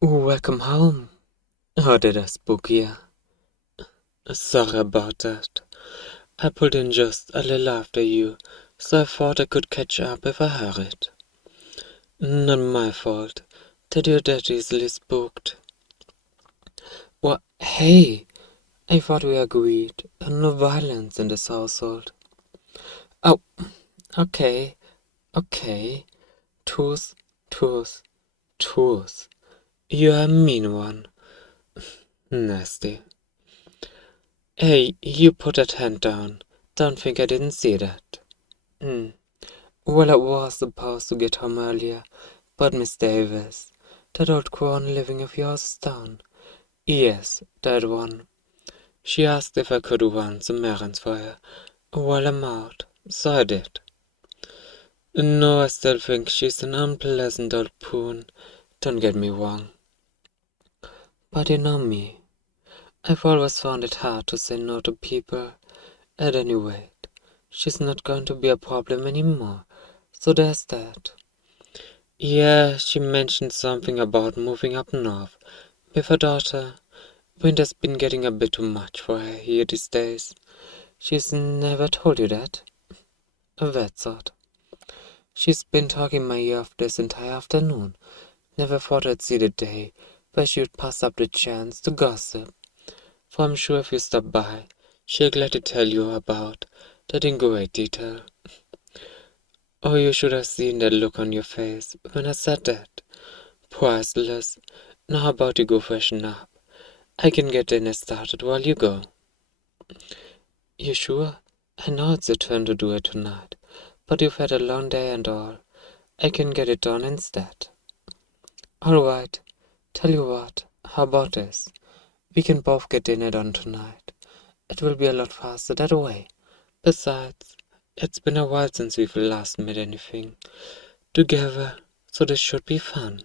Welcome home. How did I spook you? Sorry about that. I pulled in just a little after you, so I thought I could catch up if I hurried. Not my fault that you're that easily spooked. Well, hey, I thought we agreed on no violence in this household. Oh, okay, okay. Tooth, tooth, tooth. You're a mean one. Nasty. Hey, you put that hand down. Don't think I didn't see that. Hmm. Well, I was supposed to get home earlier, but Miss Davis, that old crone living of yours is down. Yes, that one. She asked if I could run some errands for her while I'm out, so I did. No, I still think she's an unpleasant old poon, don't get me wrong. But you know me, I've always found it hard to say no to people. At any rate, she's not going to be a problem anymore, so there's that. Yeah, she mentioned something about moving up north with her daughter. Winter's been getting a bit too much for her here these days. She's never told you that? That's odd. She's been talking my ear off this entire afternoon. Never thought I'd see the day where she would pass up the chance to gossip. For I'm sure if you stop by, she'll gladly tell you about that in great detail. Oh, you should have seen that look on your face when I said that. Priceless. Now how about you go freshen up? I can get dinner started while you go. You sure? I know it's your turn to do it tonight, but you've had a long day and all. I can get it done instead. Alright, tell you what, how about this? We can both get dinner done tonight. It will be a lot faster that way. Besides, it's been a while since we've last made anything together, so this should be fun.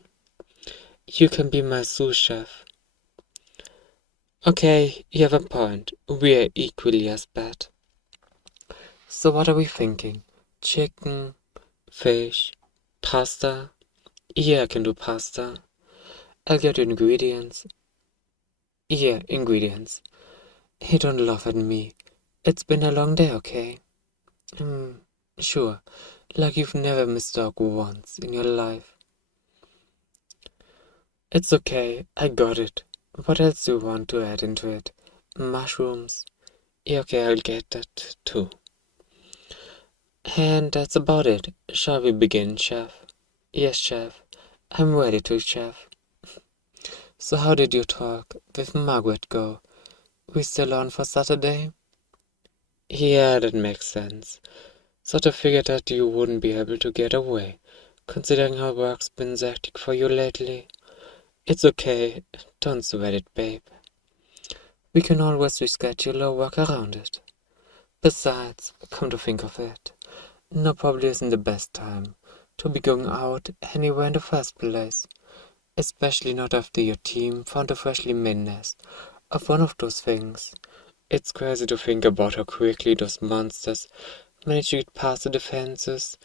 You can be my sous chef. Okay, you have a point. We're equally as bad. So what are we thinking? Chicken, fish, pasta? Yeah, I can do pasta. I'll get you ingredients. Yeah, ingredients. Hey, don't laugh at me. It's been a long day, okay? Hmm, sure. Like you've never missed dog once in your life. It's okay, I got it. What else do you want to add into it? Mushrooms? Yeah, okay, I'll get that too. And that's about it. Shall we begin, chef? Yes, chef. I'm ready to, chef. So how did your talk with Margaret go? We still on for Saturday? Yeah, that makes sense. Sort of figured that you wouldn't be able to get away, considering how work's been hectic for you lately. It's okay, don't sweat it, babe. We can always reschedule or work around it. Besides, come to think of it, now probably isn't the best time to be going out anywhere in the first place, especially not after your team found a freshly made nest of one of those things. It's crazy to think about how quickly those monsters manage to get past the defenses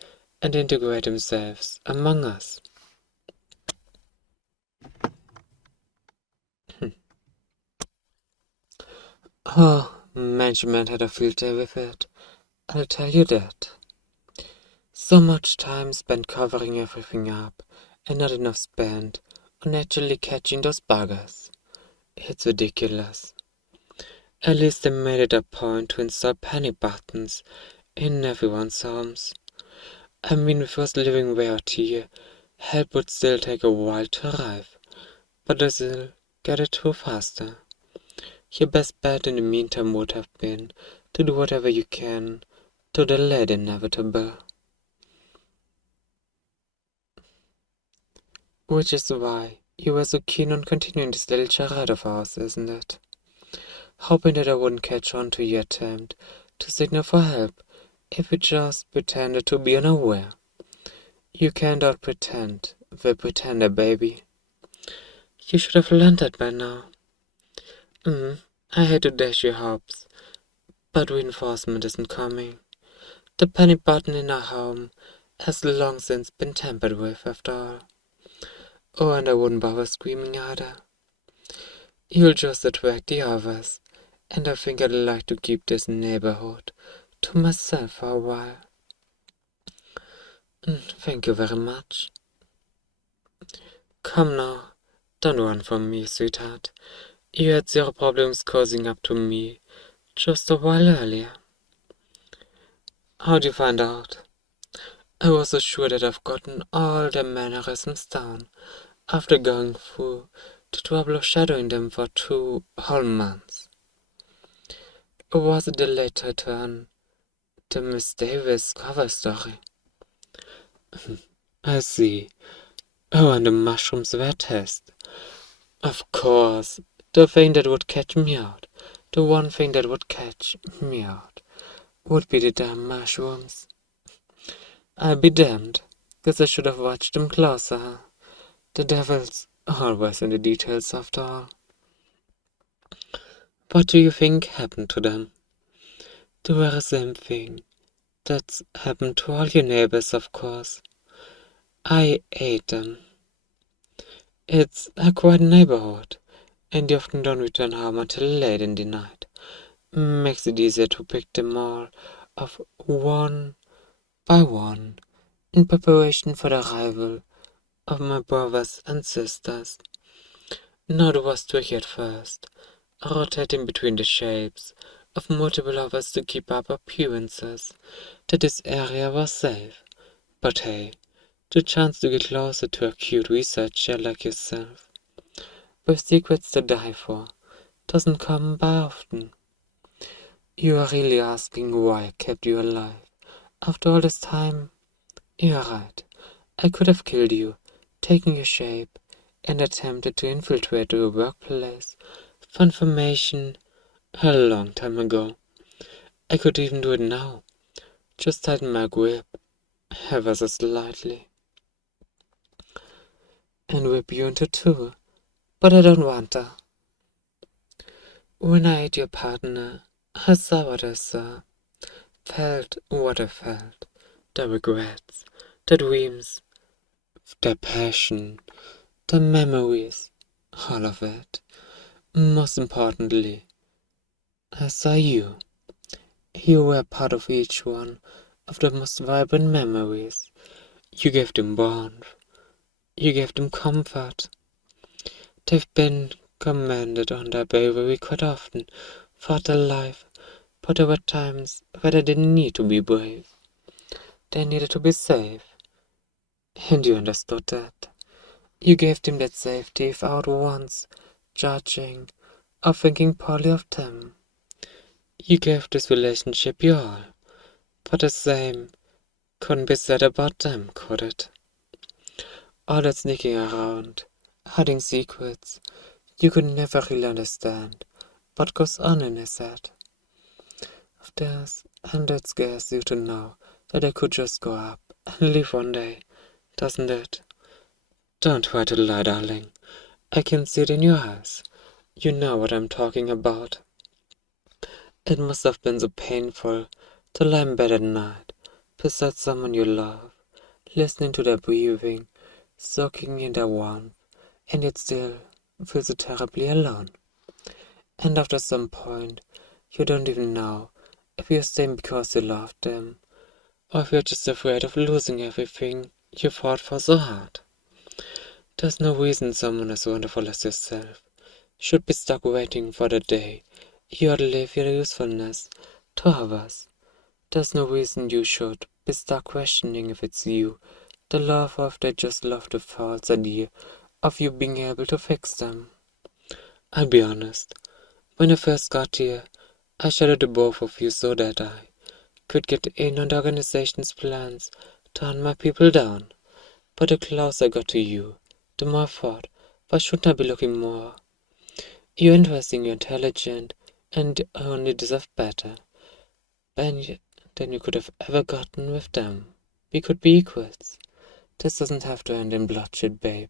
and integrate themselves among us. Oh, management had a field day with it, I'll tell you that. So much time spent covering everything up, and not enough spent on actually catching those buggers. It's ridiculous. At least they made it a point to install panic buttons in everyone's homes. I mean, with us living way out here, help would still take a while to arrive, but they'll get it through faster. Your best bet in the meantime would have been to do whatever you can to delay the inevitable. Which is why you were so keen on continuing this little charade of ours, isn't it? Hoping that I wouldn't catch on to your attempt to signal for help if we just pretended to be unaware. You can't out-pretend the pretender, baby. You should have learned that by now. I hate to dash your hopes, but reinforcement isn't coming. The panic button in our home has long since been tampered with, after all. Oh, and I wouldn't bother screaming either. You'll just attract the others, and I think I'd like to keep this neighborhood to myself for a while. Thank you very much. Come now, don't run from me, sweetheart. You had zero problems causing up to me just a while earlier. How'd you find out? I was so sure that I've gotten all their mannerisms down after going through the trouble of shadowing them for 2 whole months. Or was it the later turn, the Miss Davis cover story? I see. Oh, and the mushrooms were a test. Of course, the thing that would catch me out, the one thing that would catch me out, would be the damn mushrooms. I'll be damned, 'cause I should have watched them closer. The devil's always in the details after all. What do you think happened to them? The very same thing that's happened to all your neighbors, of course. I ate them. It's a quiet neighborhood, and they often don't return home until late in the night. Makes it easier to pick them all off one by one in preparation for the arrival of my brothers and sisters. Now it was tricky at first, rotating between the shapes of multiple others to keep up appearances that this area was safe. But hey, the chance to get closer to a cute researcher like yourself, with secrets to die for, doesn't come by often. You are really asking why I kept you alive after all this time? You're right. I could have killed you, taken your shape, and attempted to infiltrate your workplace for information a long time ago. I could even do it now. Just tighten my grip ever so slightly and whip you into two. But I don't want to. When I ate your partner, I saw what I saw, felt what I felt, the regrets, the dreams, the passion, the memories, all of it. Most importantly, I saw you. You were part of each one of the most vibrant memories. You gave them warmth. You gave them comfort. They've been commended on their bravery quite often throughout their life, but there were times where they didn't need to be brave. They needed to be safe. And you understood that. You gave them that safety without once judging or thinking poorly of them. You gave this relationship your all, but the same couldn't be said about them, could it? All that sneaking around, hiding secrets, you could never really understand what goes on in his head. Of this, and that scares you to know that I could just go up and leave one day, doesn't it? Don't try to lie, darling. I can see it in your eyes. You know what I'm talking about. It must have been so painful to lie in bed at night beside someone you love, listening to their breathing, soaking in their warmth, and yet still feel so terribly alone. And after some point, you don't even know if you're staying because you love them, or if you're just afraid of losing everything you fought for so hard. There's no reason someone as wonderful as yourself should be stuck waiting for the day you outlive your usefulness to others. There's no reason you should be stuck questioning if it's you, the love, or if they just love the false idea of you being able to fix them. I'll be honest, when I first got here, I shadowed the both of you so that I could get in on the organization's plans to hunt my people down. But the closer I got to you, the more I thought, why shouldn't I be looking more? You're interesting, you're intelligent, and only deserve better than you could have ever gotten with them. We could be equals. This doesn't have to end in bloodshed, babe.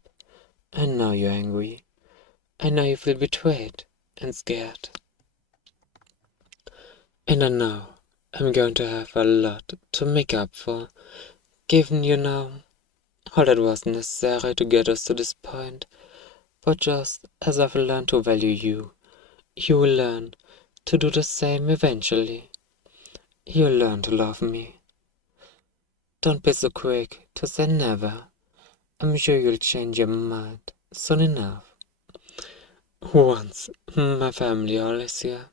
I know you're angry. I know you feel betrayed and scared. And I know I'm going to have a lot to make up for, given you know All that was necessary to get us to this point. But just as I've learned to value you, you will learn to do the same eventually. You'll learn to love me. Don't be so quick to say never. I'm sure you'll change your mind soon enough. Once my family all is here,